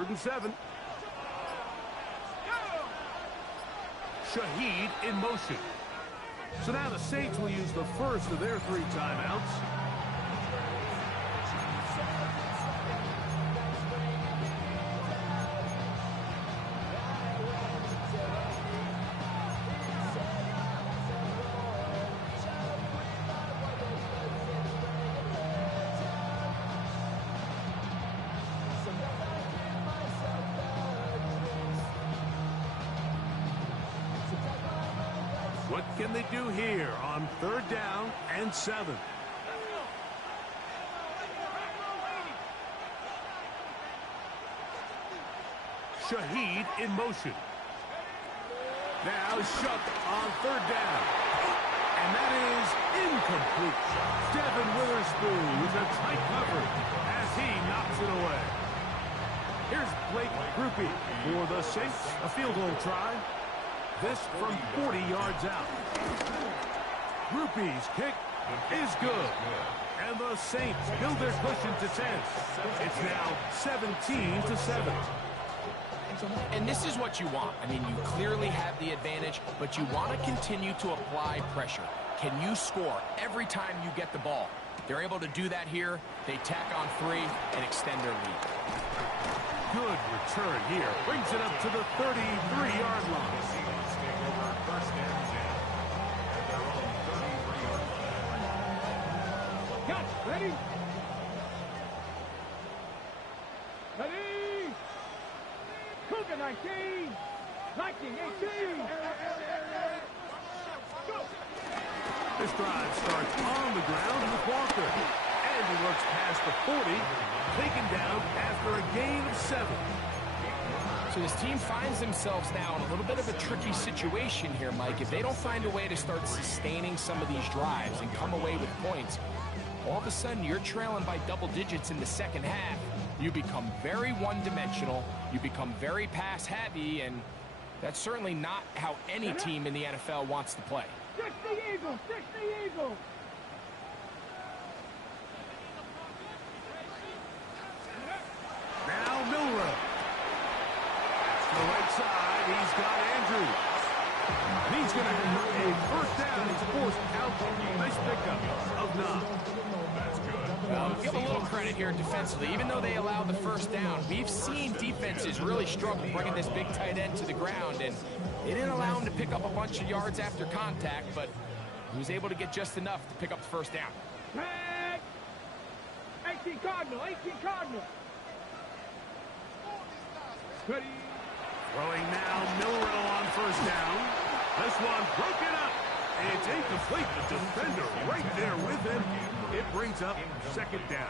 3rd and 7. Shaheed in motion. So now the Saints will use the first of their 3 timeouts. What can they do here on 3rd down and 7? Shaheed in motion. Now shoved on 3rd down. And that is incomplete. Devin Witherspoon with a tight cover as he knocks it away. Here's Blake Groupie for the Saints. A field goal try. This from 40 yards out. Groupie's kick is good. And the Saints build their cushion to 10. It's now 17-7. And this is what you want. I mean, you clearly have the advantage, but you want to continue to apply pressure. Can you score every time you get the ball? They're able to do that here. They tack on 3 and extend their lead. Good return here. Brings it up to the 33-yard line. Ready? Ready? Cougar 19! 19, 18! Go! This drive starts on the ground with Walker. And he looks past the 40, taken down after a gain of 7. So this team finds themselves now in a little bit of a tricky situation here, Mike. If they don't find a way to start sustaining some of these drives and come away with points, all of a sudden you're trailing by double digits in the second half. You become very one-dimensional, you become very pass-heavy, and that's certainly not how any team in the NFL wants to play. 60 Eagles! 60 Eagles! Now Milrow. To the right side, he's got Andrews. And he's going to have a 1st down. He's forced out. Nice pickup of 9. Well, give a little credit here defensively. Even though they allowed the 1st down, we've seen defenses really struggle bringing this big tight end to the ground, and they didn't allow him to pick up a bunch of yards after contact, but he was able to get just enough to pick up the 1st down. Tag! 18 Cardinal! 18 Cardinal! Ready? Throwing now Milrow on 1st down. This one broken up. It's incomplete. The defender right there with him. It brings up 2nd down.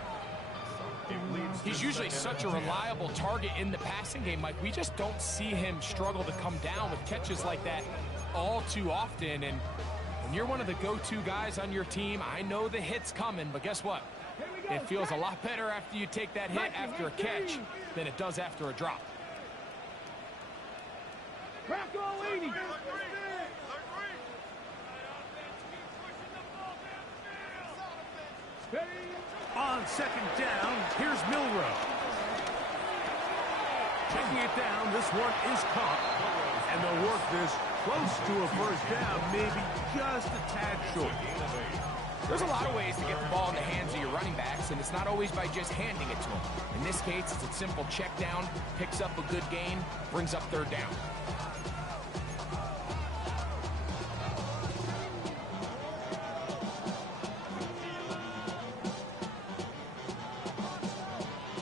He's usually such a reliable target in the passing game, Mike. We just don't see him struggle to come down with catches like that all too often. And when you're one of the go-to guys on your team, I know the hit's coming, but guess what? It feels a lot better after you take that hit after a catch than it does after a drop. Crack all 80! On 2nd down, here's Milrow. Checking it down, this one is caught. And they'll work this close to a 1st down, maybe just a tad short. There's a lot of ways to get the ball in the hands of your running backs, and it's not always by just handing it to them. In this case, it's a simple check down, picks up a good gain, brings up 3rd down.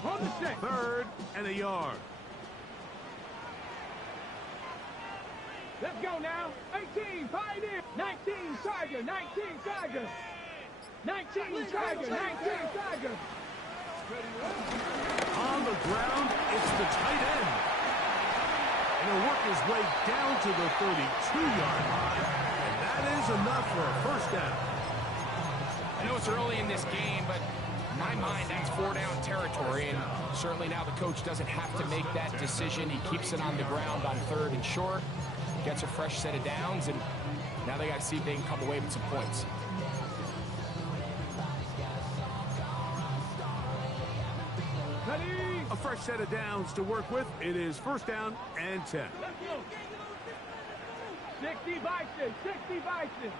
On the 6. 3rd and a yard. Let's go now. 18, Pioneer. 19, Tiger. 19, Tiger. 19, Tiger. 19, Tiger. On the ground, it's the tight end. And he'll work his way down to the 32-yard line. And that is enough for a 1st down. I know it's early in this game, but in my mind, that's 4-down territory. And certainly now the coach doesn't have to make that decision. He keeps it on the ground on 3rd and short. Gets a fresh set of downs, and now they got to see if they can come away with some points. Ready? A fresh set of downs to work with. It is first down and 10. Let's go. 60 Bison, 60 Bison,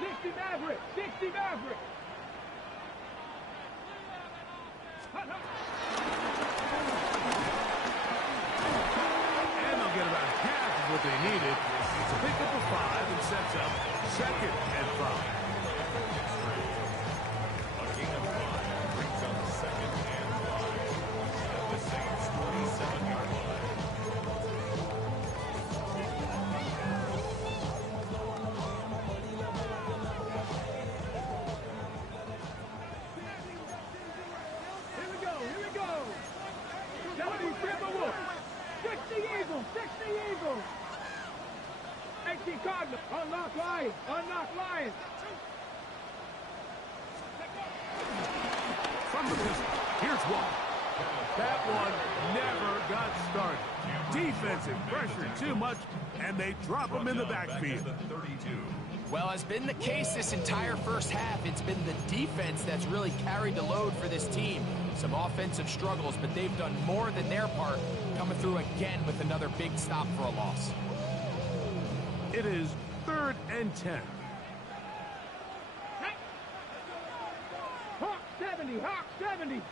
60 Maverick, 60 Maverick. And they'll get about half of what they needed. It's a pickup of 5 and sets up second and 5. A gain of 5 brings up second and 5 at the Saints' 47-yard line. Here we go, here we go. 70 Timberwolves, 60 Eagles, 60 Eagles. 18 Cardinals, unlock Lions, unlock Lions. From the pistol, here's one. That one never got started. Defensive pressure too much, and they drop him in the backfield. 32. Well, has been the case this entire first half. It's been the defense that's really carried the load for this team. Some offensive struggles, but they've done more than their part, coming through again with another big stop for a loss. It is third and 10. Hawk 70, Hawk 70.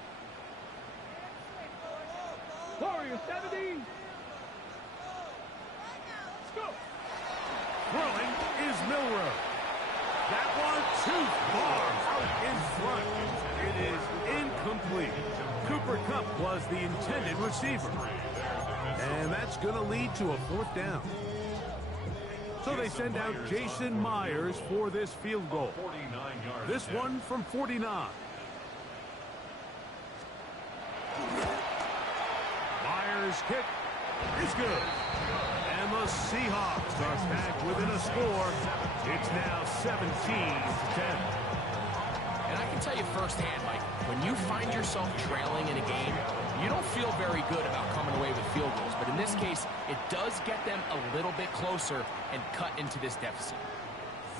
Warrior 70. Let's go. Throwing is Milrow. That one too far out in front. It is incomplete. Cooper Kupp was the intended receiver. And that's going to lead to a fourth down. So they send out Jason Myers for this field goal. 49 yards. This one from 49. Myers' kick is good. And the Seahawks are back within a score. It's now 17-10. And I can tell you firsthand, Mike, when you find yourself trailing in a game, you don't feel very good about coming away with field goals. But in this case, it does get them a little bit closer and cut into this deficit.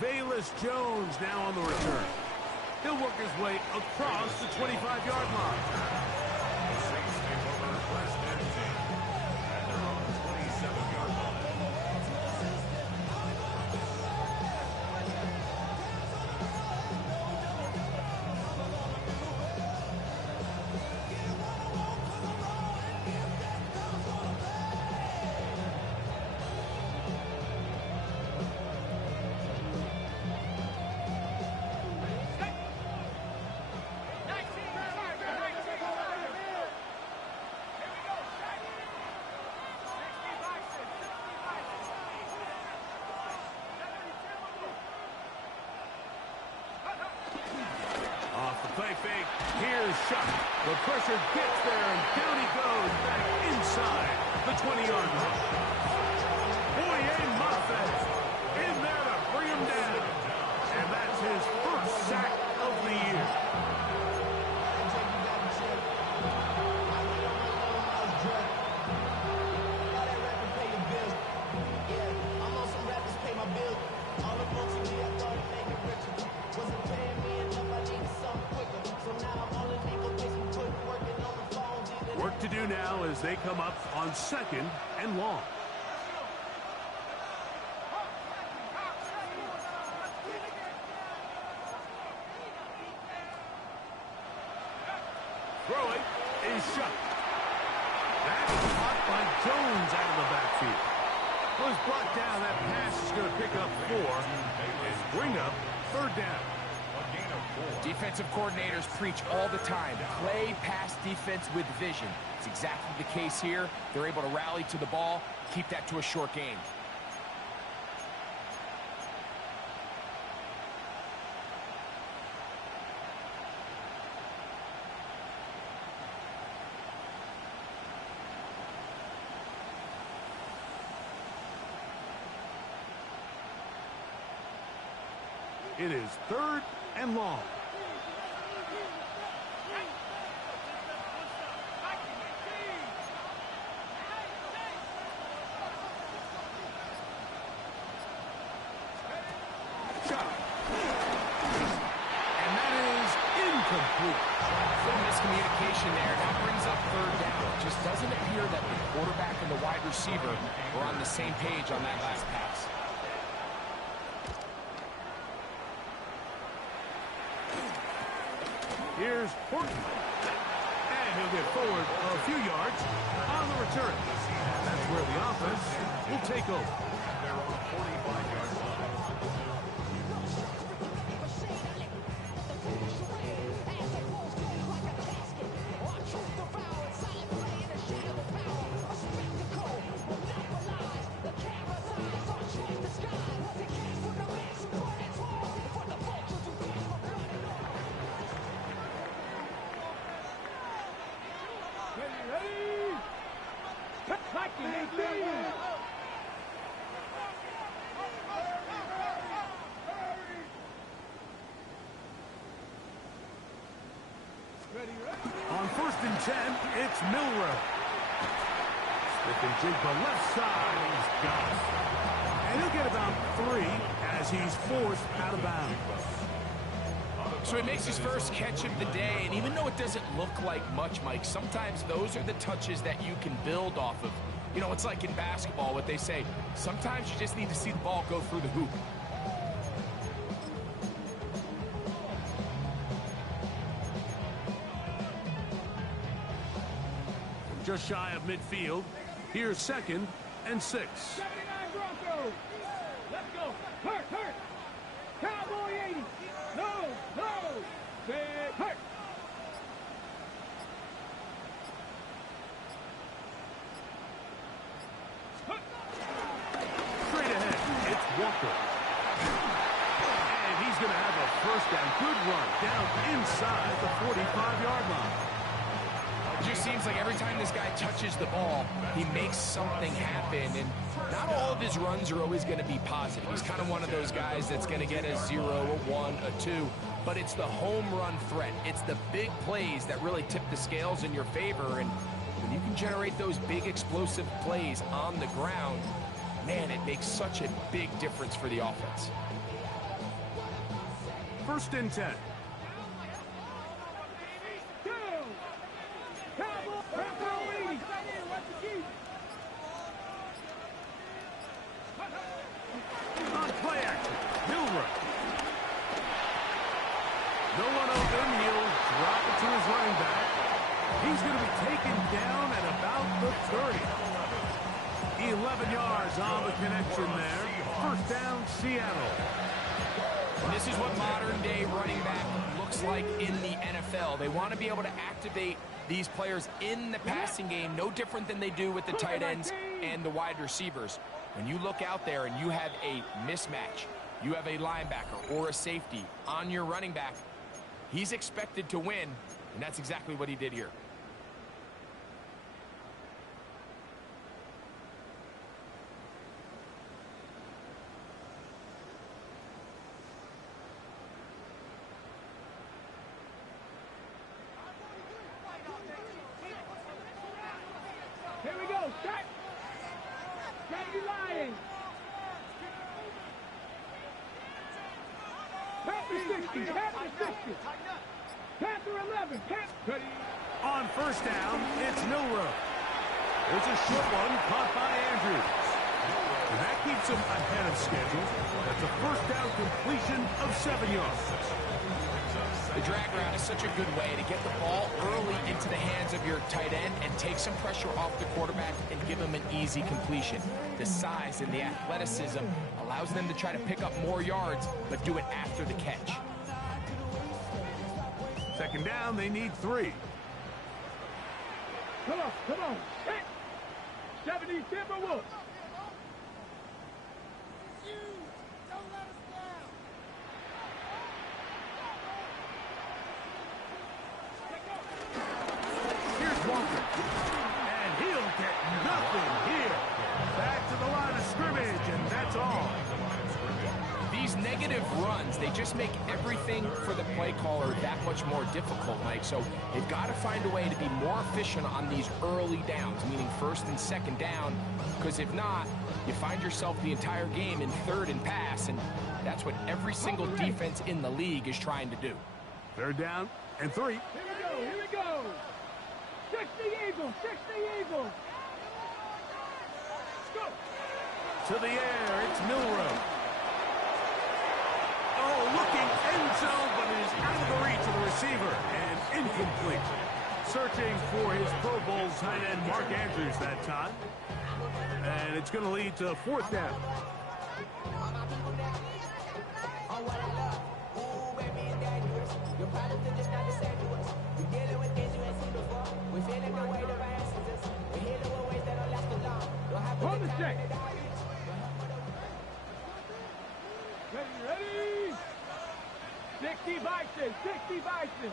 Velus Jones now on the return. He'll work his way across the 25-yard line. The Saints take over first and 10 at their own 27-yard line. Play fake. Here's Shuck. The pressure gets there, and down he goes back inside the 20-yard line. Boye Muffet in there to bring him down. And that's his first sack of the year. Work to do now as they come up on second and long. Throwing is shut. That's caught by Jones out of the backfield. Was brought down. That pass is going to pick up 4 and bring up third down. A gain of 4. Defensive coordinators preach all the time, play pass defense with vision. It's exactly the case here. They're able to rally to the ball, keep that to a short game. It is third and long. Shot. And that is incomplete. Little miscommunication there. That brings up third down. It just doesn't appear that the quarterback and the wide receiver were on the same page on that last pass. Here's Horton. And he'll get forward a few yards on the return. That's where the offense will take over. They're on the 45-yard line. On 1st and 10, it's Milrow. Stick and jig the left side. He's got it. And he'll get about 3 as he's forced out of bounds. So he makes his first catch of the day, and even though it doesn't look like much, Mike, sometimes those are the touches that you can build off of. You know, it's like in basketball, what they say, sometimes you just need to see the ball go through the hoop. Just shy of midfield. Here's 2nd and 6. 79 Broncos. Let's go. Hurt, hurt. Cowboy 80. No, no. Big hurt. Straight ahead, it's Walker. And he's going to have a first down. Good run down inside the 45-yard line. It just seems like every time this guy touches the ball, he makes something happen. And not all of his runs are always going to be positive. He's kind of one of those guys that's going to get a 0, a 1, a 2. But it's the home run threat. It's the big plays that really tip the scales in your favor. And when you can generate those big explosive plays on the ground, man, it makes such a big difference for the offense. 1st and 10. On play action, Milrow. No one open. He'll drop it to his running back. He's going to be taken down at about the 30. 11 yards on the connection there. 1st down, Seattle. And this is what modern-day running back looks like in the NFL. They want to be able to activate these players in the passing game, no different than they do with the tight ends and the wide receivers. When you look out there and you have a mismatch, you have a linebacker or a safety on your running back, he's expected to win, and that's exactly what he did here. Here we go. Start. Steady Lions. Panther 60. Panther 60. Panther 11. Panther. On 1st down, it's Milrow. It's a short one caught by Andrews. And that keeps him ahead of schedule. That's a 1st down completion of 7 yards. The drag route is such a good way to get the ball early into the hands of your tight end and take some pressure off the quarterback and give him an easy completion. The size and the athleticism allows them to try to pick up more yards, but do it after the catch. 2nd down, they need 3. Come on, come on. Hit. 70 Timberwolves. Here's Walker. And he'll get nothing here. Back to the line of scrimmage, and that's all. These negative runs, they just make everything for the play caller that much more difficult, Mike. So they've got to find a way to be more efficient on these early downs, meaning 1st and 2nd down, because if not, you find yourself the entire game in 3rd and pass, and that's what every single defense in the league is trying to do. 3rd down and 3. Here we go. Here we 60 Eagles, 60 Eagles. Go. To the air, it's Milrow. Oh, looking end zone, but it is out of the reach of the receiver and incomplete. Searching for his Pro Bowl tight end Mark Andrews that time. And it's going to lead to 4th down. Hold the check. Ready? 60 Bison, 60 Bison.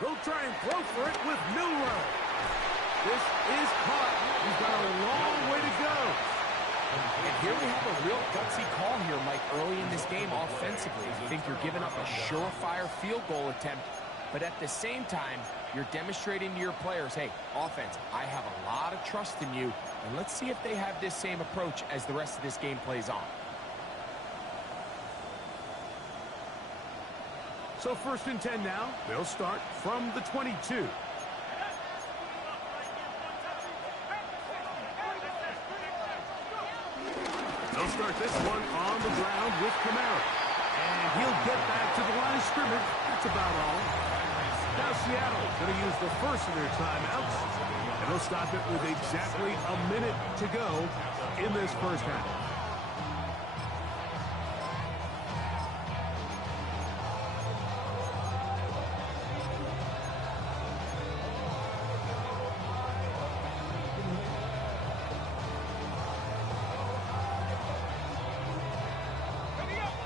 He'll try and throw for it with Milrow. This is caught. He's got a long way to go. And here we have a real gutsy call here, Mike, early in this game offensively. You think you're giving up a surefire field goal attempt, but at the same time, you're demonstrating to your players, hey, offense, I have a lot of trust in you, and let's see if they have this same approach as the rest of this game plays on. So 1st and 10 now. They'll start from the 22. They'll start this one on the ground with Kamara. And he'll get back to the line of scrimmage. That's about all. Now Seattle going to use the first of their timeouts. And they'll stop it with exactly a minute to go in this first half.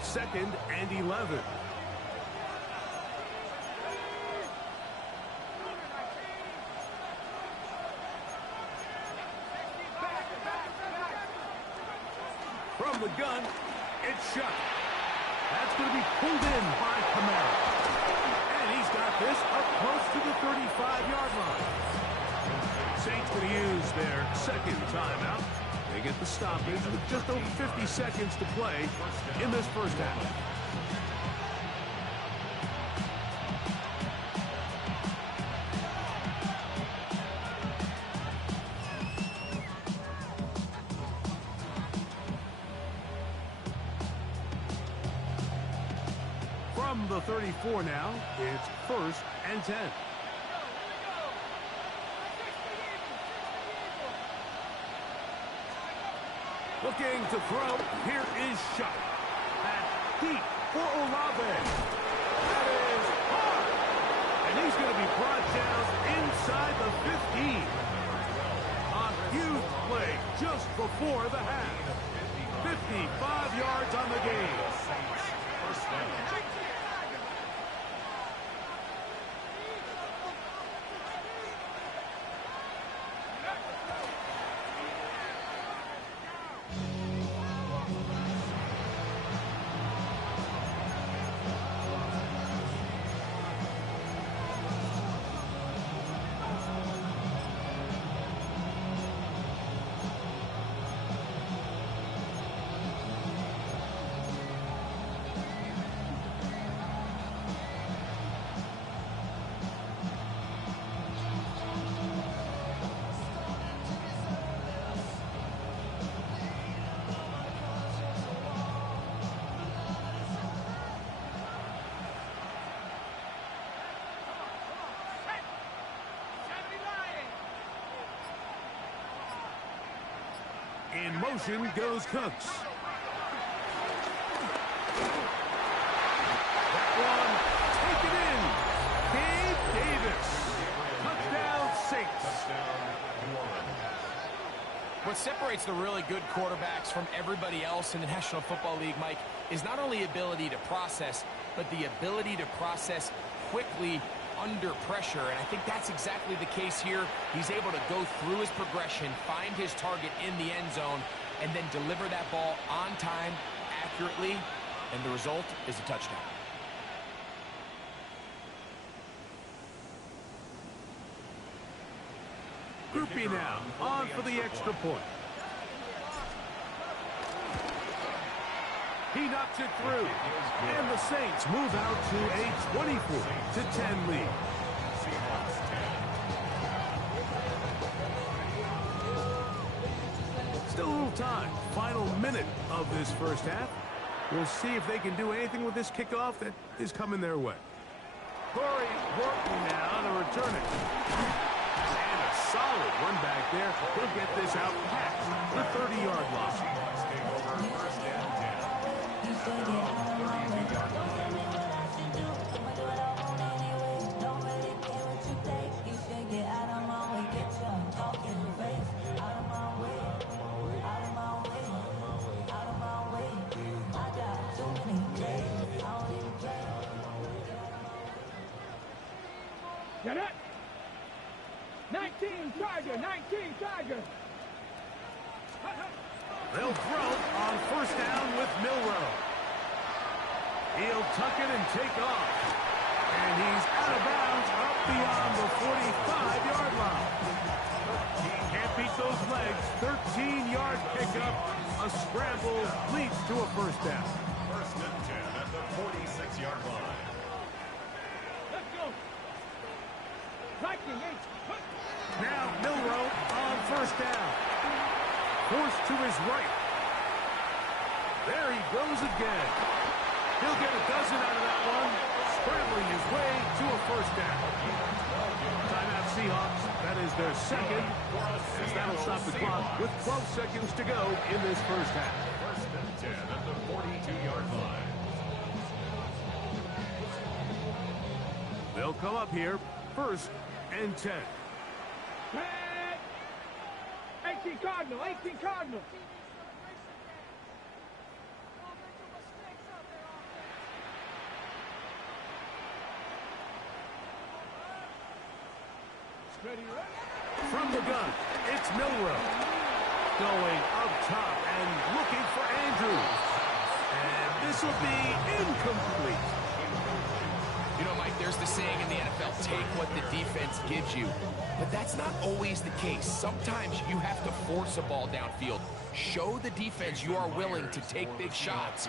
Second and 11. From the gun, it's shot. That's going to be pulled in by Kamara. And he's got this up close to the 35-yard line. Saints going to use their second timeout. They get the stoppage with just over 50 seconds to play in this first half. From the 34 now, it's 1st and 10. Looking to throw. Here is shot. That's deep for Olave. That is hard. And he's going to be brought down inside the 15. A huge play just before the half. 55 yards on the game. First down. In motion goes Cooks. That one taken in. Gabe Davis. Touchdown Saints. What separates the really good quarterbacks from everybody else in the National Football League, Mike, is not only ability to process, but the ability to process quickly under pressure, and I think that's exactly the case here. He's able to go through his progression, find his target in the end zone, and then deliver that ball on time, accurately, and the result is a touchdown. Groupie now, on for the extra point. He knocks it through. And the Saints move out to a 24-10 lead. Seahawks 10. Still a little time. Final minute of this first half. We'll see if they can do anything with this kickoff that is coming their way. Corey working now to return it. And a solid run back there. He'll get this out past the 30-yard line. Seahawks take over first and 10. At their own 32-yard line. Get it. 19 Charger, 19 Charger. They'll throw on first down with Milroe. He'll tuck it and take off. And he's out of bounds up beyond the 45-yard line. Can't beat those legs. 13-yard pickup. A scramble leads to a first down. First and 10 at the 46-yard line. Let's go. Lightning, Now Milroe on first down. Forced to his right. There he goes again. He'll get a dozen out of that one. Scrambling his way to a first down. Timeout Seahawks. That is their second. As that'll stop the clock with 12 seconds to go in this first half. First and 10 at the 42-yard line. They'll come up here. First and 10. 18 Cardinal, 18 Cardinal. From the gun, it's Milroe. Going up top and looking for Andrews. And this will be incomplete. You know, Mike, there's the saying in the NFL, take what the defense gives you. But that's not always the case. Sometimes you have to force a ball downfield. Show the defense you are willing to take big shots.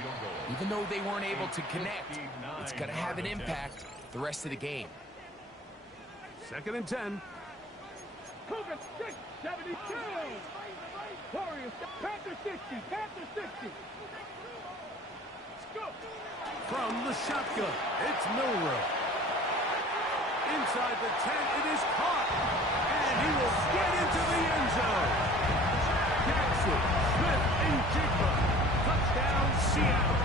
Even though they weren't able to connect, it's going to have an impact the rest of the game. Second and 10. Cougar 6, 72. Warriors, Panther 60, Panther 60. Let's go. From the shotgun, it's Milroe. Inside the 10, it is caught. And he will get into the end zone. Jackson, Smith, and Jigba. Touchdown, Seattle.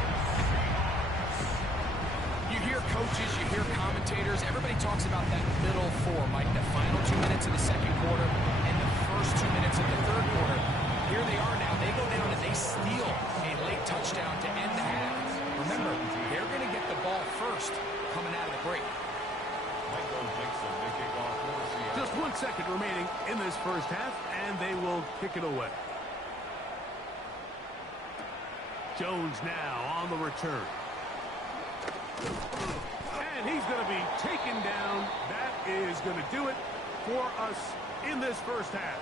You hear coaches, you hear commentators, everybody talks about that middle four, Mike, the final 2 minutes of the second quarter and the first 2 minutes of the third quarter. Here they are now. They go down and they steal a late touchdown to end the half. Remember, they're going to get the ball first coming out of the break. Just 1 second remaining in this first half, and they will kick it away. Jones now on the return. And he's going to be taken down. That is going to do it for us in this first half.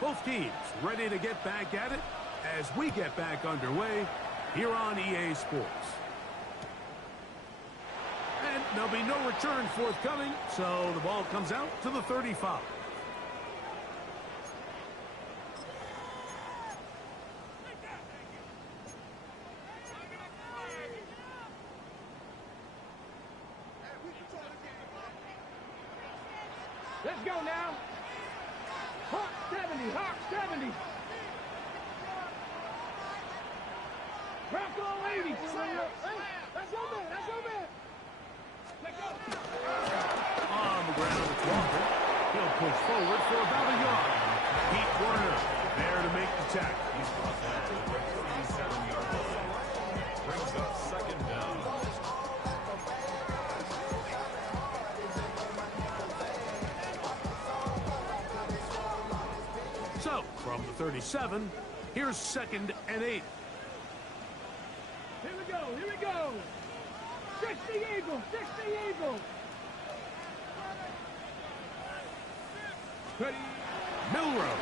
Both teams ready to get back at it as we get back underway here on EA Sports. And there'll be no return forthcoming, so the ball comes out to the 35. Let's go now. Hawk 70, Hawk 70. Bronco 80. That's your man, that's your man. Let's go. On the ground, it's Walker. He'll push forward for about a yard. Pete Warner there to make the tackle. He's brought down to the 37-yard line. Brings up second down. 37. Here's 2nd and 8. Here we go, here we go. 60 Eagles, 60 Eagles. Ready. Milrow.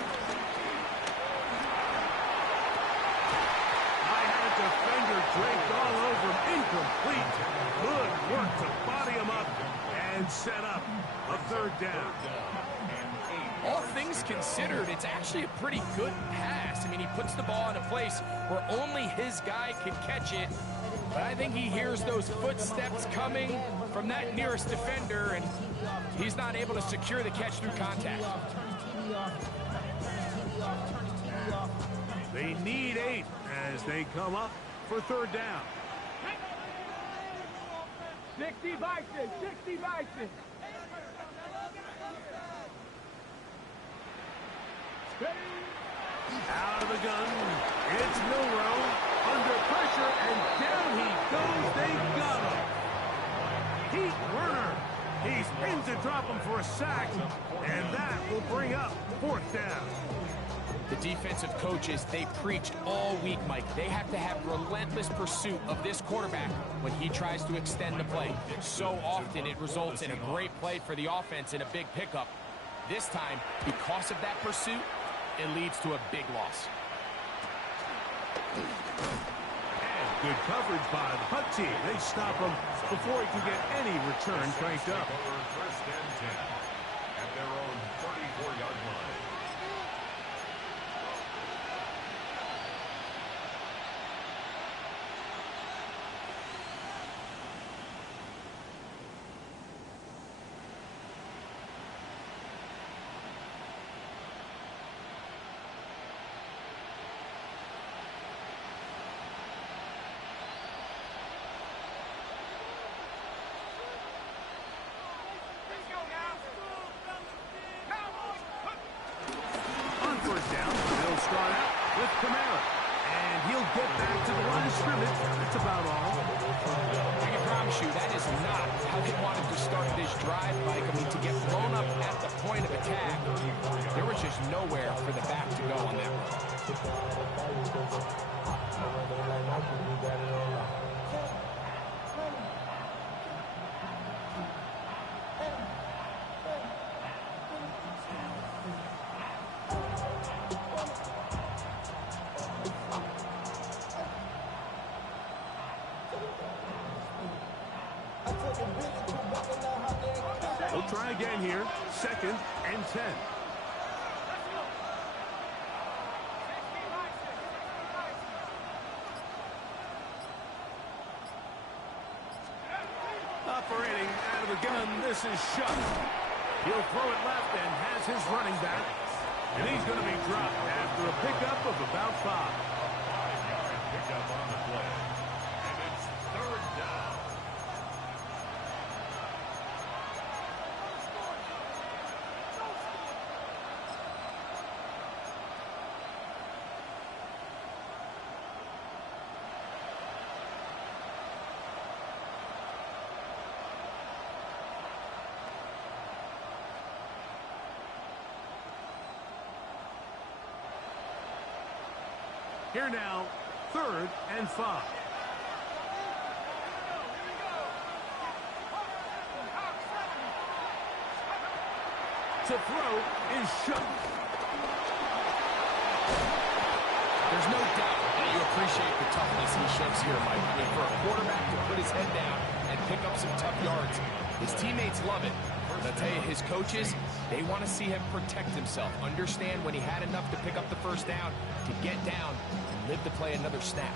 I had a defender draped all over him. Incomplete. Good work to body him up and set up a 3rd down. All things considered, it's actually a pretty good pass. I mean, he puts the ball in a place where only his guy can catch it. But I think he hears those footsteps coming from that nearest defender, and he's not able to secure the catch through contact. They need 8 as they come up for 3rd down. 60 Vikings, 60 Vikings. Out of the gun, it's Milrow. Under pressure, and down he goes. They got him. Pete Werner. He's in to drop him for a sack, and that will bring up 4th down. The defensive coaches, they preach all week, Mike. They have to have relentless pursuit of this quarterback when he tries to extend the play. So often it results in a great play for the offense and a big pickup. This time, because of that pursuit, it leads to a big loss. And good coverage by the punt team. They stop him before he can get any return cranked up. 1st and 10 at their own 34-yard line. And he'll get back to the line of scrimmage. That's about all. I can promise you that is not how they wanted to start this drive, Mike. I mean, to get blown up at the point of attack, there was just nowhere for the back to go on that one. We'll try again here. 2nd and 10. Operating out of the gun, this is Shuck. He'll throw it left and has his running back. And he's going to be dropped after a pickup of about 5. 5-yard pickup on the play. And it's 3rd down. Here now, 3rd and 5. To throw is Shuck. There's no doubt that you appreciate the toughness he shows here, Mike. I mean, for a quarterback to put his head down and pick up some tough yards, his teammates love it. But I'll tell you, his coaches, they want to see him protect himself, understand when he had enough to pick up the 1st down, to get down and live to play another snap.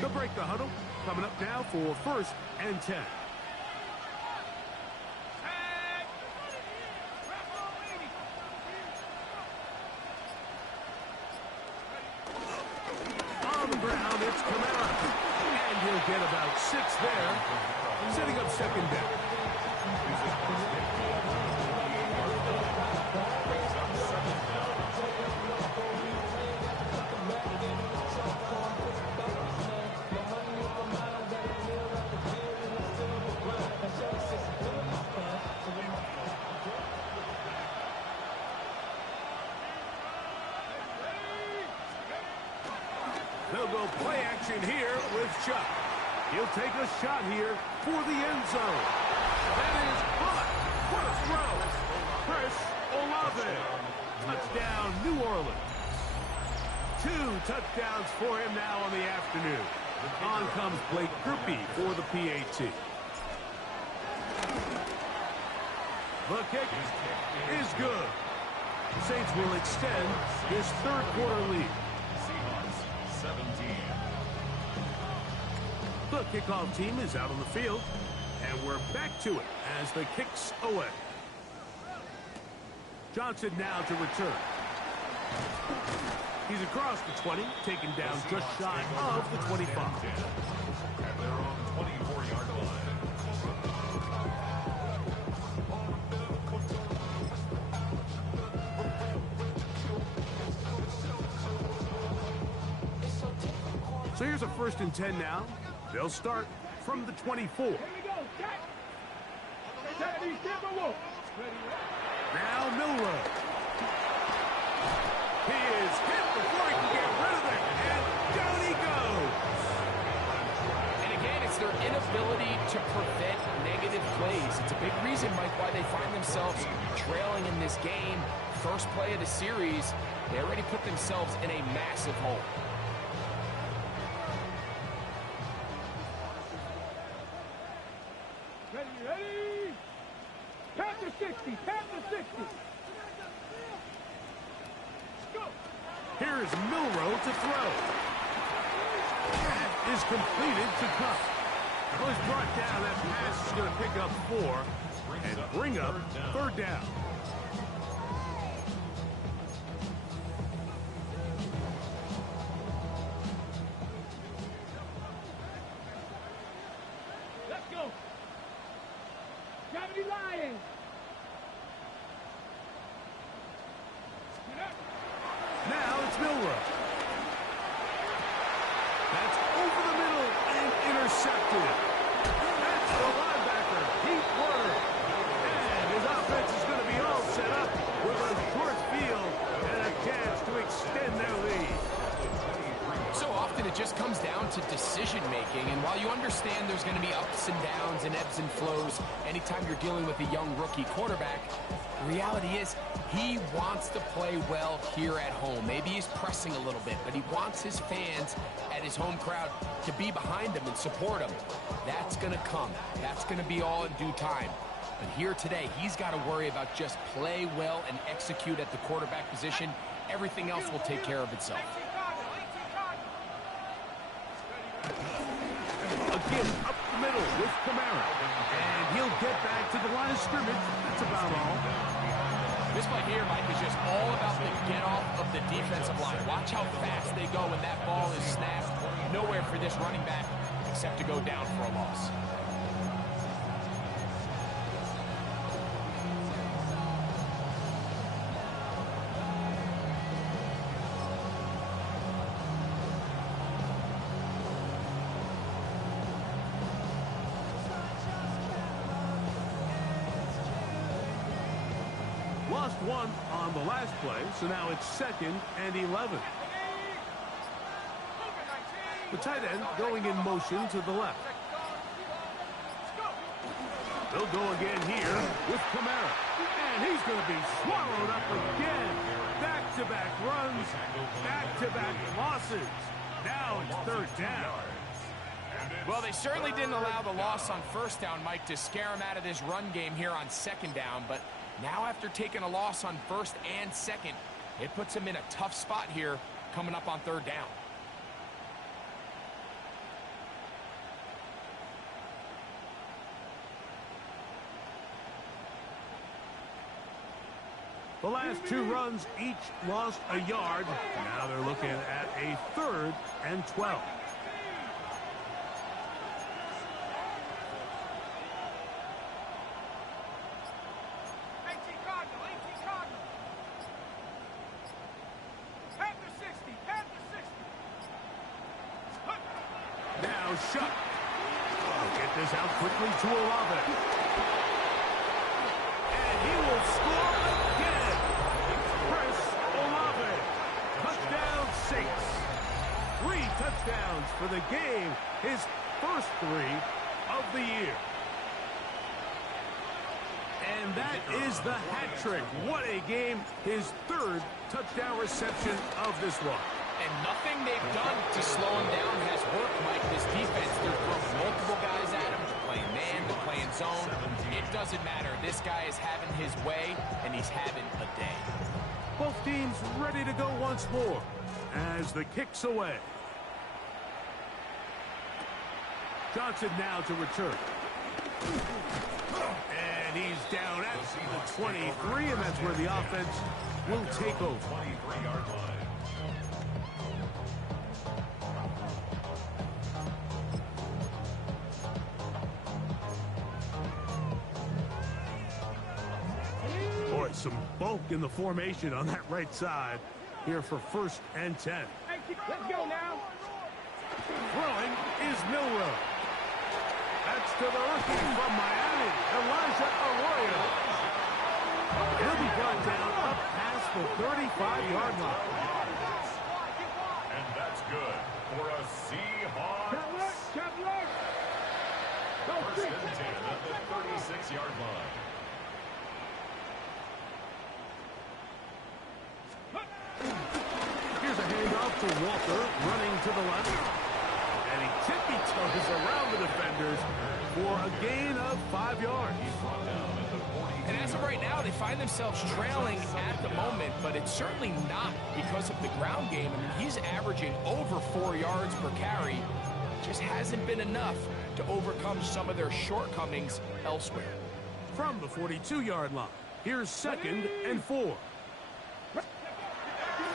They'll break the huddle. Coming up now for 1st and 10. On the ground, it's Kamara. And he'll get about 6 there, setting up 2nd down. They'll go play action here with Chuck. He'll take a shot here for the end zone. That is caught. What a throw. Chris Olave. Touchdown, New Orleans. 2 touchdowns for him now on the afternoon. On comes Blake Grippy for the PAT. The kick is good. The Saints will extend this third quarter lead. Seahawks 17. The kickoff team is out on the field, and we're back to it as the kick's away. Johnson now to return. He's across the 20, taken down just shy of the 25. At their own 24-yard line. So here's a 1st and 10 now. They'll start from the 24. Here we go, Jack. Now Milrow. He is hit before he can get rid of it, and down he goes. And again, it's their inability to prevent negative plays. It's a big reason, Mike, why they find themselves trailing in this game. First play of the series, they already put themselves in a massive hole. Ready? Panther 60, Panther 60. Go. Here is Milrow to throw. That is completed to Cup. Well, he's brought down. That pass is going to pick up 4 and bring up 3rd down. Let's go. Gravity Lions. Get up. Now it's Milrow. That's over the middle and intercepted. That's the linebacker, Pete Word. And his offense is going to be all set up with a short field and a chance to extend their lead. So often it just comes down to decision-making, and while you understand there's going to be ups and downs and ebbs and flows anytime you're dealing with a young rookie quarterback, the reality is he wants to play well here at home. Maybe he's pressing a little bit, but he wants his fans at his home crowd to be behind him and support him. That's going to come. That's going to be all in due time. But here today, he's got to worry about just play well and execute at the quarterback position. Everything else will take care of itself. Again, up the middle with Kamara. And he'll get back to the line of scrimmage. That's about all. This play here, Mike, is just all about the get-off of the defensive line. Watch how fast they go when that ball is snapped. Nowhere for this running back except to go down for a loss. Lost 1 on the last play, so now it's 2nd and 11. The tight end going in motion to the left. They'll go again here with Kamara. And he's going to be swallowed up again. Back-to-back runs, back-to-back losses. Now it's 3rd down. Well, they certainly didn't allow the loss on 1st down, Mike, to scare him out of this run game here on 2nd down. But now after taking a loss on 1st and 2nd, it puts him in a tough spot here coming up on 3rd down. The last 2 runs each lost a yard. Now they're looking at a 3rd and 12. Now Shuck. Get this out quickly to Olave. And he will score again. Chris Olave. Touchdown Saints. 3 touchdowns for the game, his first 3 of the year. And that is the hat trick. What a game. His 3rd touchdown reception of this one. And nothing they've done to slow him down has worked, Mike. This defense, they're throwing multiple guys at him. They're playing man, they're playing zone. It doesn't matter. This guy is having his way, and he's having a day. Both teams ready to go once more as the kick's away. Johnson now to return. And he's down at the 23, and that's where the offense will take over. 23-yard line. Boy, some bulk in the formation on that right side here for 1st and 10. Let's go now. Throwing is Milroe. That's to the rookie from Miami, Elijah Arroyo. He'll be brought down up past the 35-yard line. And that's good for a Seahawks. First and 10 at the 36-yard line. Here's a handoff to Walker, running to the left. And he tippy-toes around the defenders for a gain of 5 yards. And as of right now, they find themselves trailing at the moment, but it's certainly not because of the ground game. I mean, he's averaging over 4 yards per carry. Just hasn't been enough to overcome some of their shortcomings elsewhere. From the 42-yard line, here's 2nd and 4.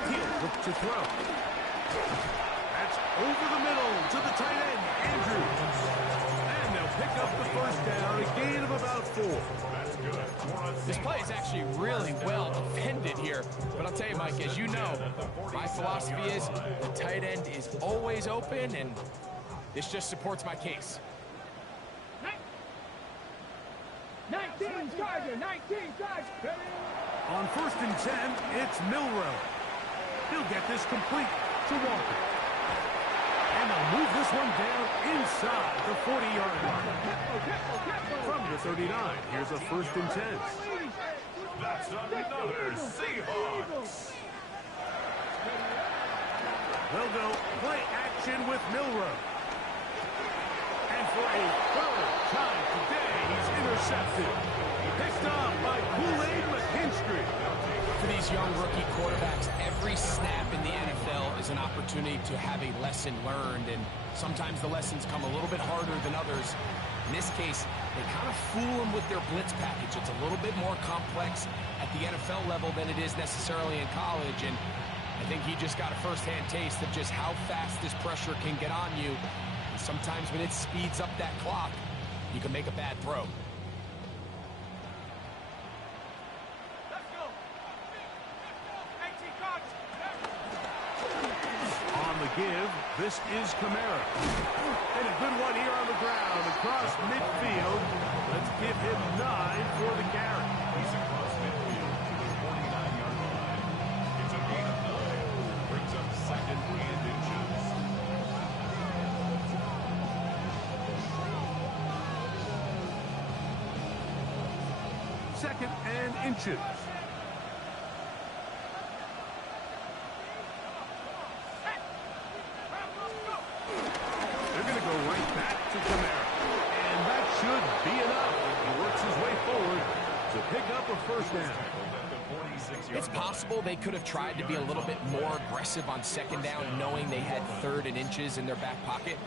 He'll look to throw. That's over the middle to the tight end, Andrews. And they'll pick up the first down, a gain of about 4. That's good. This play is actually really well defended here. But I'll tell you, Mike, as you know, my philosophy is the tight end is always open, and this just supports my case. 19 Charger, 19 Charger. On 1st and 10, it's Milroe. He'll get this complete to Walker. And they'll move this one down inside the 40-yard line. From the 39, here's a 1st and 10. That's another Seahawks. They'll go play action with Milroe. And for a 3rd time today, he's intercepted. Picked off by Kool-Aid McKinstry. For these young rookie quarterbacks, every snap in the NFL is an opportunity to have a lesson learned, and sometimes the lessons come a little bit harder than others. In this case, they kind of fool them with their blitz package. It's a little bit more complex at the NFL level than it is necessarily in college, and I think he just got a first-hand taste of just how fast this pressure can get on you. And sometimes when it speeds up that clock, you can make a bad throw. On the give, this is Kamara. And a good one here on the ground across midfield. Let's give him 9 for the carry. He's across midfield to the 49-yard line. It's a gain of 9. Brings up 2nd and inches. Second and inches. They're going to go right back to Kamara. And that should be enough. He works his way forward to pick up a 1st down. It's possible they could have tried to be a little bit more aggressive on 2nd down, knowing they had 3rd and inches in their back pocket.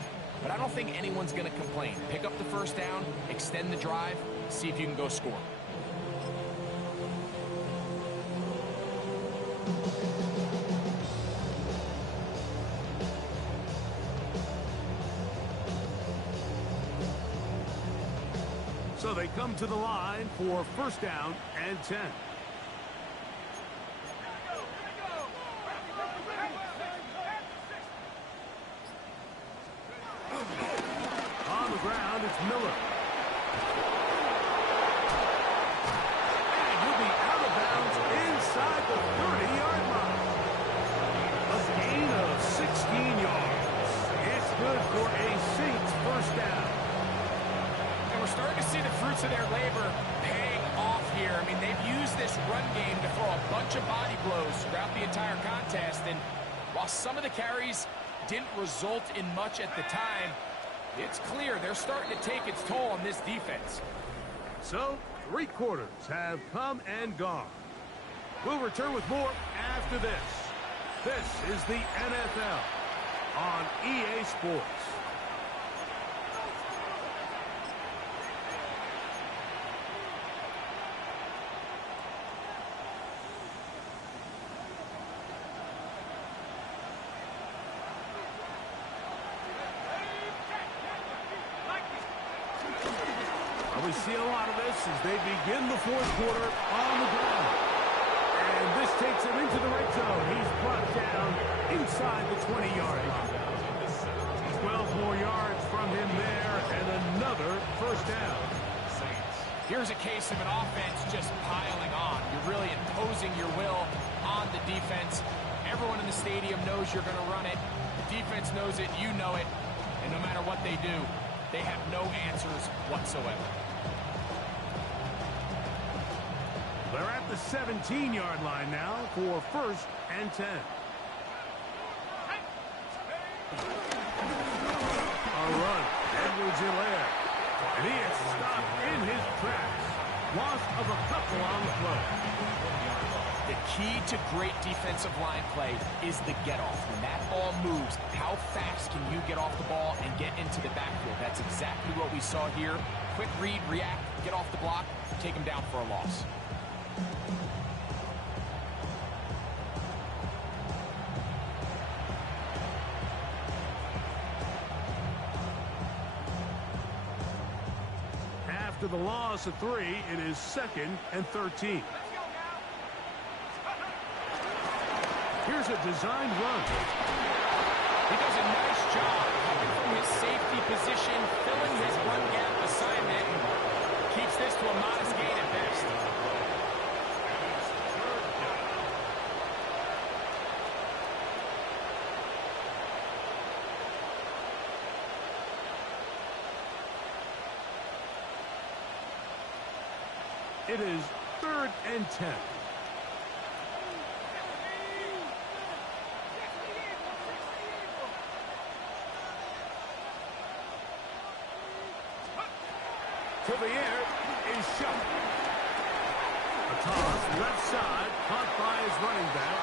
But I don't think anyone's going to complain. Pick up the 1st down, extend the drive, see if you can go score. So they come to the line for 1st down and 10. On the ground, it's Miller. And he'll be out of bounds inside the 30-yard line. A gain of 16 yards. good for a Saints first down. And we're starting to see the fruits of their labor paying off here. I mean, they've used this run game to throw a bunch of body blows throughout the entire contest. And while some of the carries didn't result in much at the time, it's clear they're starting to take its toll on this defense. So, 3 quarters have come and gone. We'll return with more after this. This is the NFL on EA Sports. We see a lot of this as they begin the 4th quarter on the ground. And this takes him into the red zone. He's brought down inside the 20-yard line. 12 more yards from him there and another first down. Here's a case of an offense just piling on. You're really imposing your will on the defense. Everyone in the stadium knows you're going to run it. The defense knows it. You know it. And no matter what they do, they have no answers whatsoever. They're at the 17-yard line now for 1st and 10. A run. Edwards-Helaire. And he is stopped in his tracks. Loss of a couple on the play. The key to great defensive line play is the get-off. When that ball moves, how fast can you get off the ball and get into the backfield? That's exactly what we saw here. Quick read, react, get off the block, take him down for a loss. After the loss of 3, it is 2nd and 13. Here's a designed run. He does a nice job coming from his safety position, filling his run gap assignment, and keeps this to a modest gain at best. It is 3rd and 10. To the air is shot. A toss left side, caught by his running back.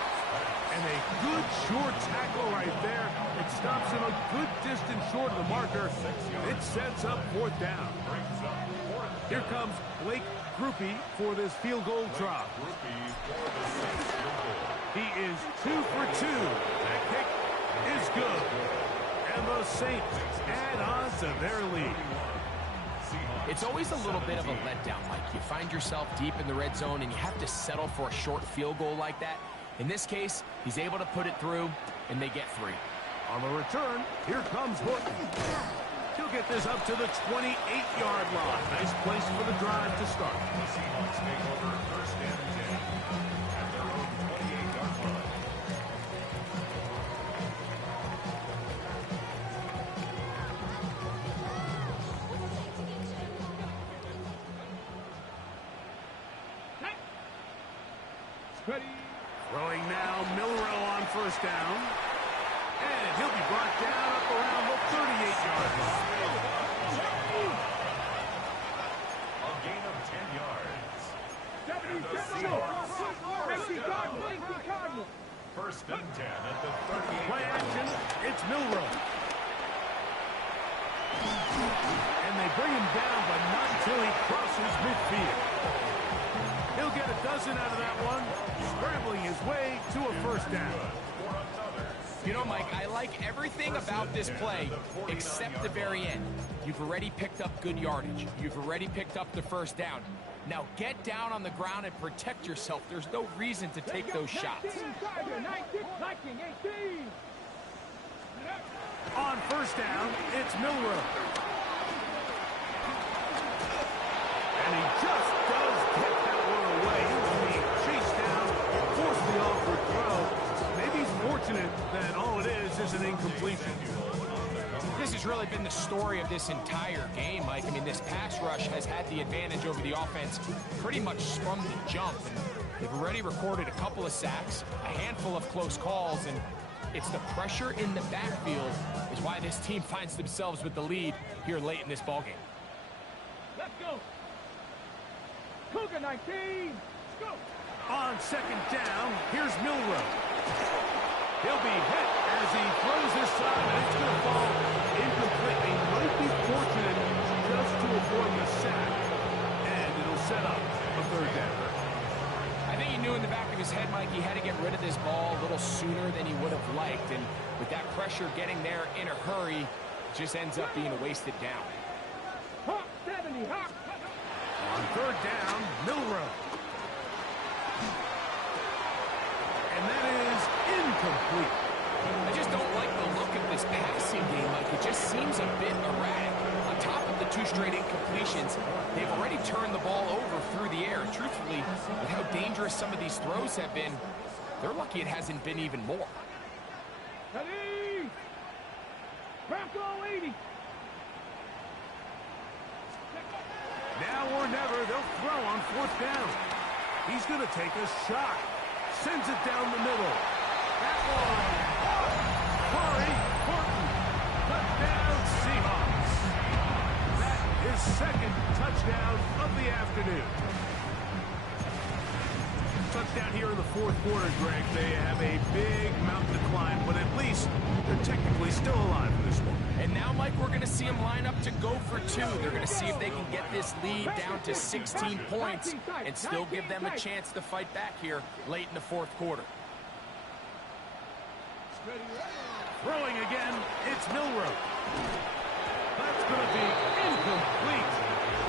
And a good short tackle right there. It stops him a good distance short of the marker. It sets up 4th down. Here comes Blake Grupe for this field goal try. He is 2 for 2. That kick is good. And the Saints add on to their lead. It's always a little bit of a letdown, Mike. You find yourself deep in the red zone and you have to settle for a short field goal like that. In this case, he's able to put it through, and they get 3. On the return, here comes Horton. He'll get this up to the 28-yard line. Nice place for the drive to start. The Seahawks take over 1st and 10 at their own 28-yard line. Ready. Throwing now, Milrow on 1st down. And he'll be brought down up around the 38-yard line. A gain of 10 yards. And the 77. Seahawks Cardinal. 1st and 10 at the 38. Play action, it's Milrow. And they bring him down, but not until he crosses midfield. He'll get a dozen out of that one, scrambling his way to a 1st down. You know, Mike, I like everything about this play except the very end. You've already picked up good yardage. You've already picked up the 1st down. Now get down on the ground and protect yourself. There's no reason to take those shots. 19, 18. On 1st down, it's Milrow. And he just does get that one away. He chased down, forced the awkward throw. Maybe he's fortunate that all it is an incompletion. This This has really been the story of this entire game, Mike. I mean, this pass rush has had the advantage over the offense pretty much from the jump. And they've already recorded a couple of sacks, a handful of close calls, and it's the pressure in the backfield is why this team finds themselves with the lead here late in this ballgame. Let's go. Cougar 19. Let's go. On second down, here's Milrow. He'll be hit as he throws this side, and it's going to fall incomplete. He might be fortunate just to avoid the sack, and it'll set up a third down. I think he knew in the back of his head, Mike, he had to get rid of this ball a little sooner than he would have liked, and with that pressure getting there in a hurry, it just ends up being a wasted down. Hawk 70, Hawk. On third down, Milrow. And that is incomplete. I just don't like the look of this passing game, Mike. It just seems a bit erratic. On top of the 2 straight incompletions, they've already turned the ball over through the air. Truthfully, with how dangerous some of these throws have been, they're lucky it hasn't been even more. Ready. Bronco 80. Now or never, they'll throw on fourth down. He's going to take a shot. Sends it down the middle. That one. Corey Horton. Touchdown, Seahawks. That is second touchdown of the afternoon. Touchdown here in the fourth quarter, Greg. They have a big mountain to climb, but at least they're technically still alive in this one. And now, Mike, we're going to see them line up to go for 2. They're going to see if they can get this lead down to 16 points and still give them a chance to fight back here late in the fourth quarter. Throwing again, it's Milrow. That's going to be incomplete.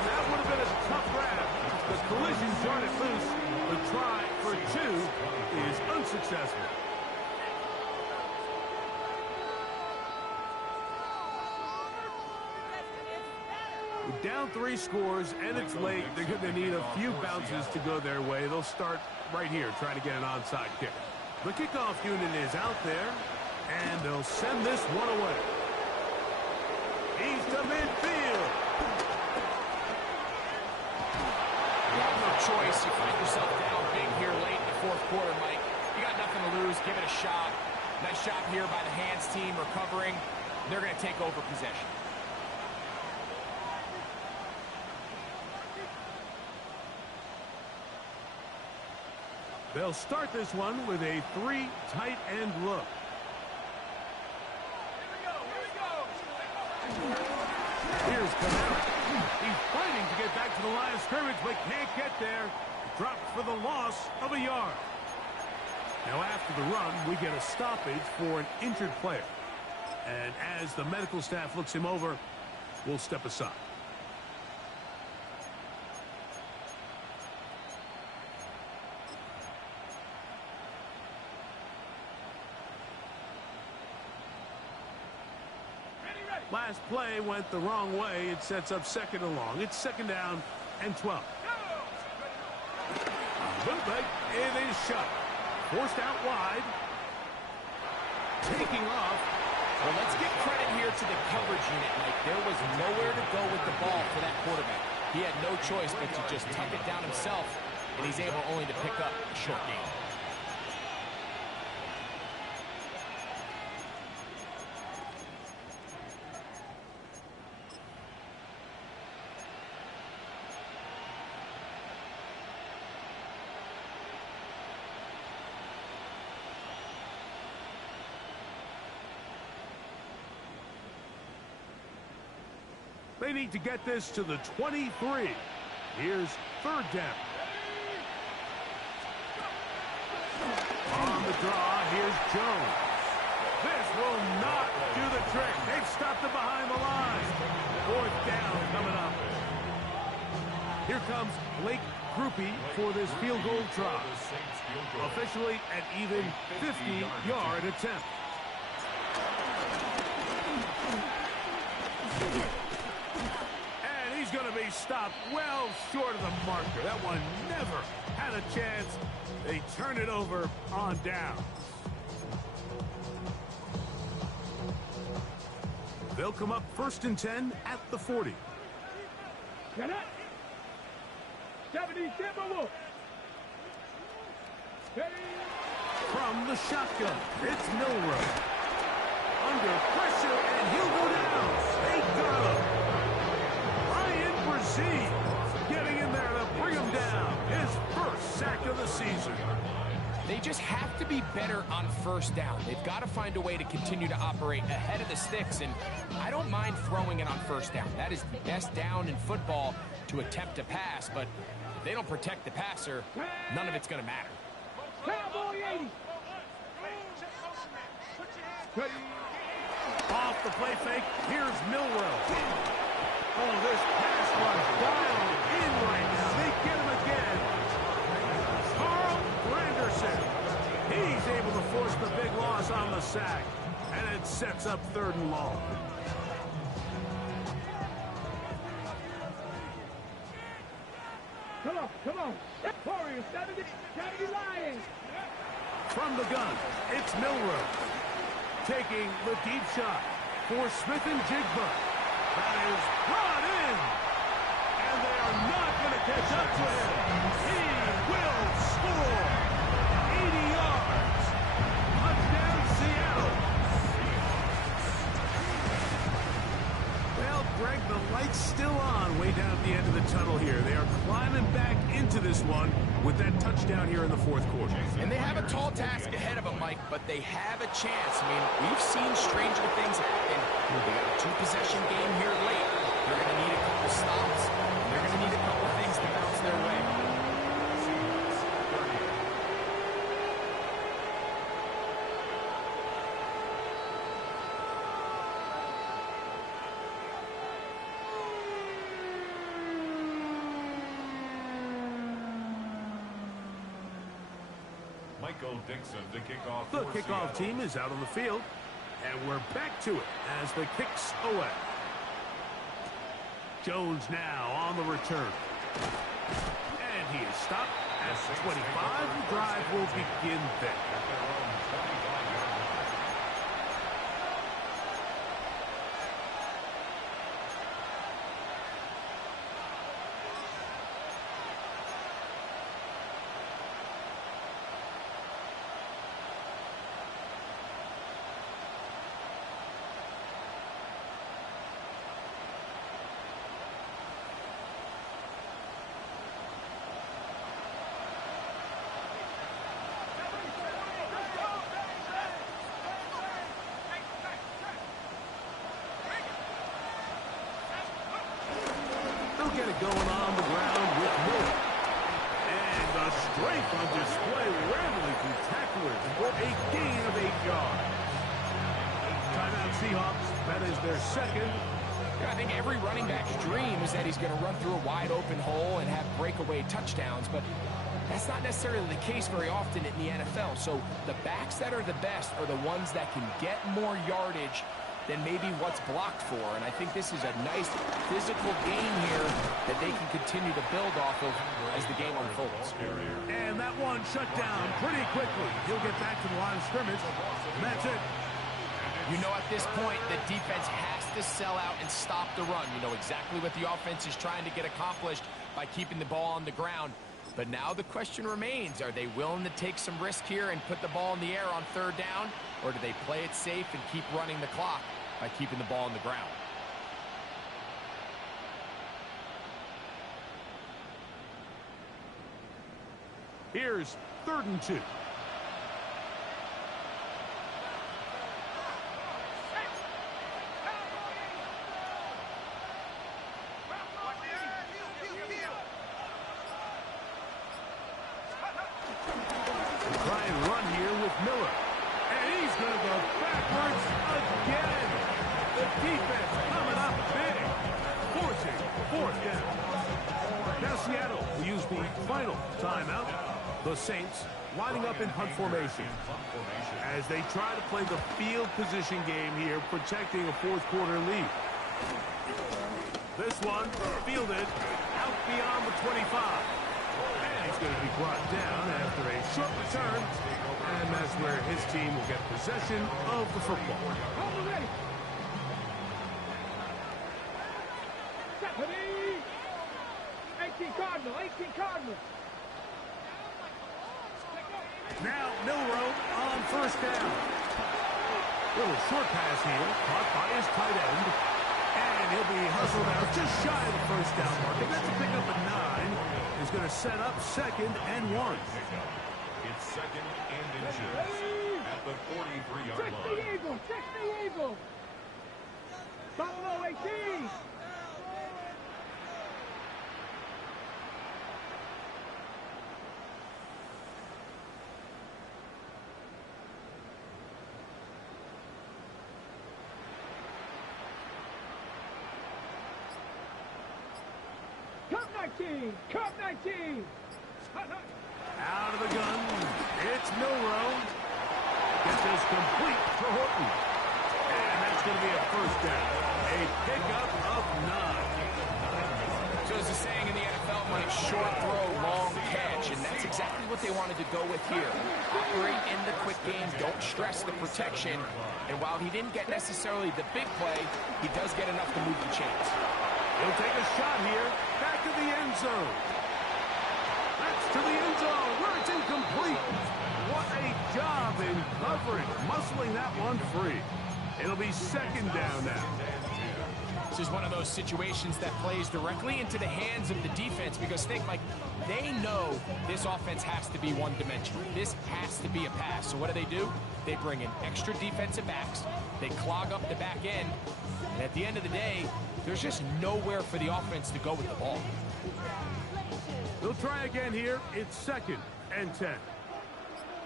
That would have been a tough grab. The collision jarred it loose. The try for 2 is unsuccessful. Down 3 scores, and it's late. They're going to need a few bounces to go their way. They'll start right here, trying to get an onside kick. The kickoff unit is out there, and they'll send this one away. He's to midfield. You have no choice. You find yourself down big here late in the fourth quarter, Mike. You got nothing to lose. Give it a shot. Nice job here by the hands team recovering. They're going to take over possession. They'll start this one with a 3 tight end look. Here's Kamara. He's fighting to get back to the line of scrimmage, but can't get there. Dropped for the loss of a yard. Now after the run, we get a stoppage for an injured player. And as the medical staff looks him over, we'll step aside. Last play went the wrong way. It sets up second and long. It's second down and 12. Bootleg, it is shut. Forced out wide. Taking off. Well, let's give credit here to the coverage unit, Mike. There was nowhere to go with the ball for that quarterback. He had no choice but to just tuck it down himself, and he's able only to pick up a short gain. They need to get this to the 23. Here's third down. On the draw, here's Jones. This will not do the trick. They've stopped it behind the line. Fourth down coming up. Here comes Blake Grupe for this field goal try. Officially an even 50-yard attempt. And he's going to be stopped well short of the marker. That one never had a chance. They turn it over on down. They'll come up 1st and 10 at the 40. Get up. 70 Timberwolves. From the shotgun, it's Milrow. Under pressure, and he'll go down. They got him. Ryan Brzee getting in there to bring him down. His first sack of the season. They just have to be better on 1st down. They've got to find a way to continue to operate ahead of the sticks, and I don't mind throwing it on 1st down. That is the best down in football to attempt to pass, but if they don't protect the passer, none of it's going to matter. Cowboy 80. Off the play fake, here's Milrow. Oh, this pass rush dialed in right now. They get him again. Carl Granderson. He's able to force the big loss on the sack. And it sets up 3rd and long. Come on. Warriors, 70 Lions. From the gun, it's Milrow. Taking the deep shot for Smith and Jigba. That is brought in. And they are not going to catch up to him. He will score. 80 yards. Touchdown, Seattle. Well, Greg, the light's still on way down at the end of the tunnel here. They are climbing back into this one with that touchdown here in the 4th quarter. And they have a tall task ahead of them, Mike, but they have a chance. I mean, we've seen stranger things happen. They got a 2-possession game here late. They're going to need a couple stops. They're going to need a couple things to bounce their way. Michael Dixon to kick off. The kickoff team is out on the field, and we're back to it as the kick's away. Jones now on the return. And he is stopped at 25. The drive will begin there. Get it going on the ground with Miller. And the strength on display, rambling through tacklers for a gain of 8 yards. Timeout Seahawks. That is their 2nd. Yeah, I think every running back's dream is that he's going to run through a wide open hole and have breakaway touchdowns, but that's not necessarily the case very often in the NFL. So the backs that are the best are the ones that can get more yardage than maybe what's blocked for. And I think this is a nice physical game here that they can continue to build off of as the game unfolds. And that one shut down pretty quickly. He'll get back to the line of scrimmage. And that's it. You know, at this point, the defense has to sell out and stop the run. You know exactly what the offense is trying to get accomplished by keeping the ball on the ground. But now the question remains, are they willing to take some risk here and put the ball in the air on 3rd down? Or do they play it safe and keep running the clock by keeping the ball on the ground? Here's 3rd and 2. Try and run here with Miller. And he's going to go backwards again. The defense coming up big. Forcing 4th down. Now Seattle will use the final timeout. The Saints lining up in punt formation as they try to play the field position game here, protecting a 4th quarter lead. This one fielded out beyond the 25. And he's going to be brought down after a short return. And that's where his team will get possession of the football. Ready? 18 Cardinal, 18 Cardinal. Now Milrow on first down. Little short pass here, caught by his tight end. And he'll be hustled out just shy of the first down mark. And that's a pickup at 9. Is going to set up 2nd and 1. It's 2nd and inches at the 43-yard line. 60 Eagle, 60 Eagle. Buffalo 18. Cup 19, Cup 19. Out of the gun, it's Milrow. Gets this complete to Horton. And that's going to be a first down. A pickup of 9. So as the saying in the NFL, Mike, short throw, long catch, and that's exactly what they wanted to go with here. Operate in the quick game, don't stress the protection, and while he didn't get necessarily the big play, he does get enough to move the chains. He'll take a shot here, back to the end zone. That's to the end zone, where it's incomplete. What a job in coverage, muscling that one free. It'll be 2nd down now. This is one of those situations that plays directly into the hands of the defense because think, like, they know this offense has to be one-dimensional. This has to be a pass. So what do? They bring in extra defensive backs. They clog up the back end. And at the end of the day, there's just nowhere for the offense to go with the ball. They'll try again here. It's 2nd and 10.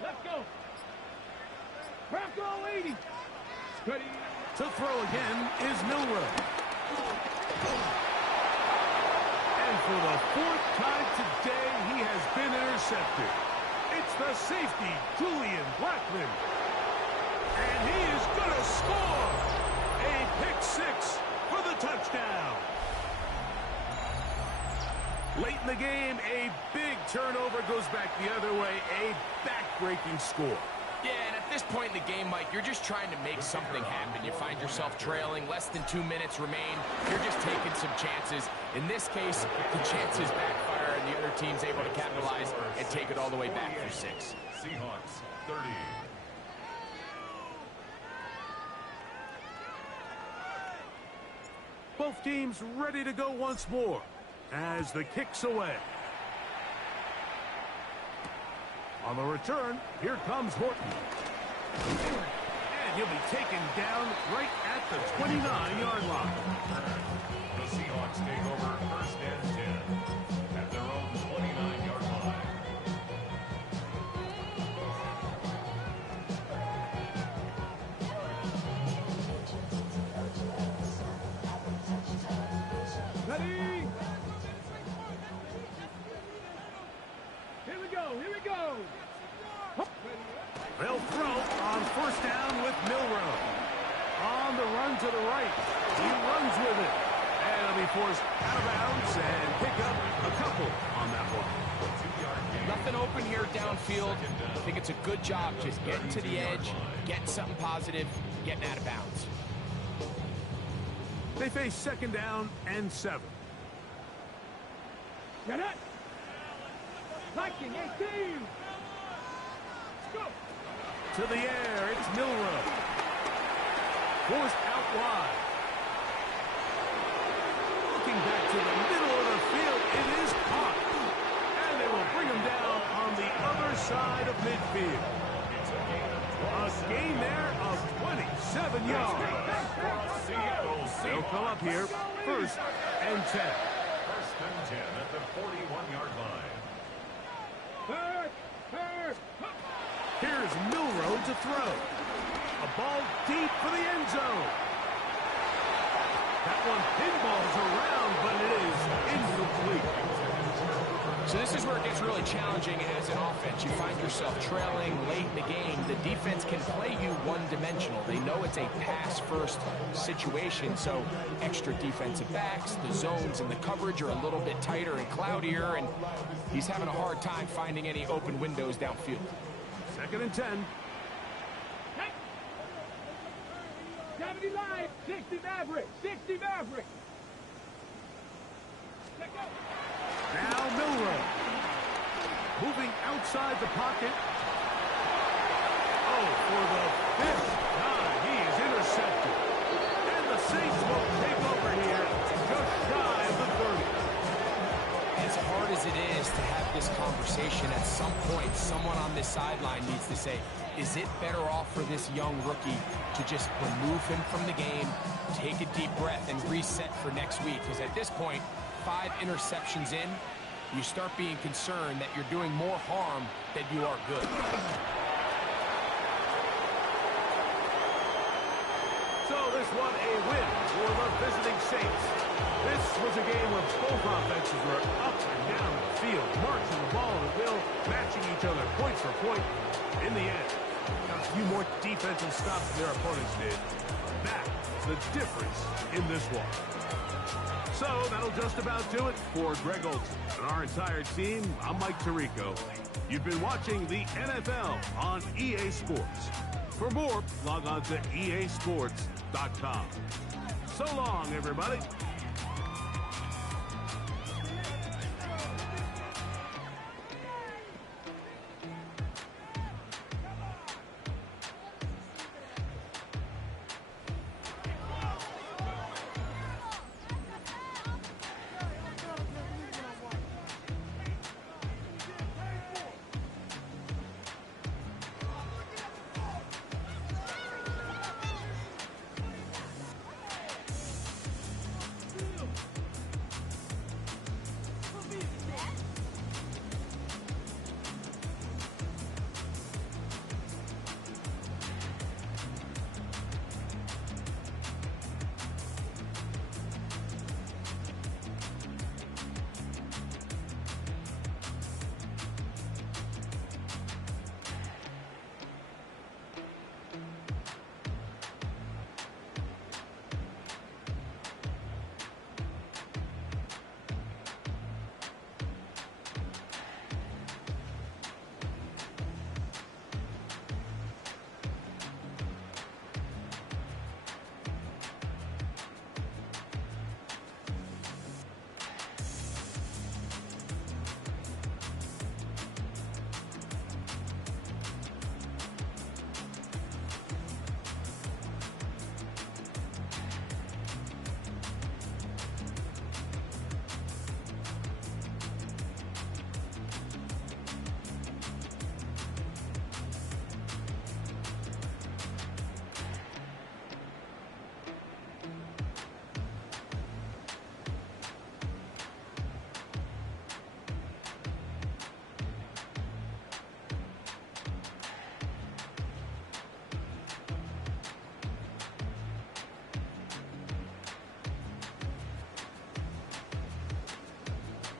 Let's go. Bronco 80. Ready? To throw again is Milrow. And for the 4th time today, he has been intercepted. It's the safety, Julian Blackman. And he is going to score. A pick 6 for the touchdown. Late in the game, a big turnover goes back the other way. A back-breaking score. Yeah, and at this point in the game, Mike, you're just trying to make something happen. You find yourself trailing, less than 2 minutes remain. You're just taking some chances. In this case, the chances backfire, and the other team's able to capitalize and take it all the way back for 6. Seahawks 30. Both teams ready to go once more as the kick's away. On the return, here comes Horton. And he'll be taken down right at the 29-yard line. The Seahawks take over 1st and 10 at their own 29-yard line. Ready? Here we go, here we go. They'll throw on 1st down with Milrow. On the run to the right. He runs with it. And he'll be forced out of bounds and pick up a couple on that one. Nothing open here downfield. I think it's a good job just getting to the edge, getting something positive, getting out of bounds. They face 2nd down and 7. Get it. Viking 18. Let's go. To the air, it's Milrow. Forced out wide. Looking back to the middle of the field, it is caught. And they will bring him down on the other side of midfield. A gain there of 27 yards. They'll come up here, 1st and 10. 1st and 10 at the 41-yard line. Third. Here's Milrow to throw. A ball deep for the end zone. That one pinballs around, but it is incomplete. So this is where it gets really challenging as an offense. You find yourself trailing late in the game. The defense can play you one-dimensional. They know it's a pass-first situation, so extra defensive backs, the zones and the coverage are a little bit tighter and cloudier, and he's having a hard time finding any open windows downfield. 2nd and 10. 70 line, 60 Maverick, 60 Maverick. Now Milrow. Moving outside the pocket. Oh, for the fifth time, he is intercepted. And the Saints will take over here, just shy of the 30. As hard as it is to have this conversation, at some point, someone on this sideline needs to say, is it better off for this young rookie to just remove him from the game, take a deep breath, and reset for next week? Because at this point, 5 interceptions in, you start being concerned that you're doing more harm than you are good. So this one a win for the visiting Saints. This was a game where both offenses were up and down the field, marching the ball at will, matching each other point for point. In the end, got a few more defensive stops than their opponents did. That's the difference in this one. So that'll just about do it for Greg Olson and our entire team. I'm Mike Tirico. You've been watching the NFL on EA Sports. For more, log on to easports.com. So long, everybody.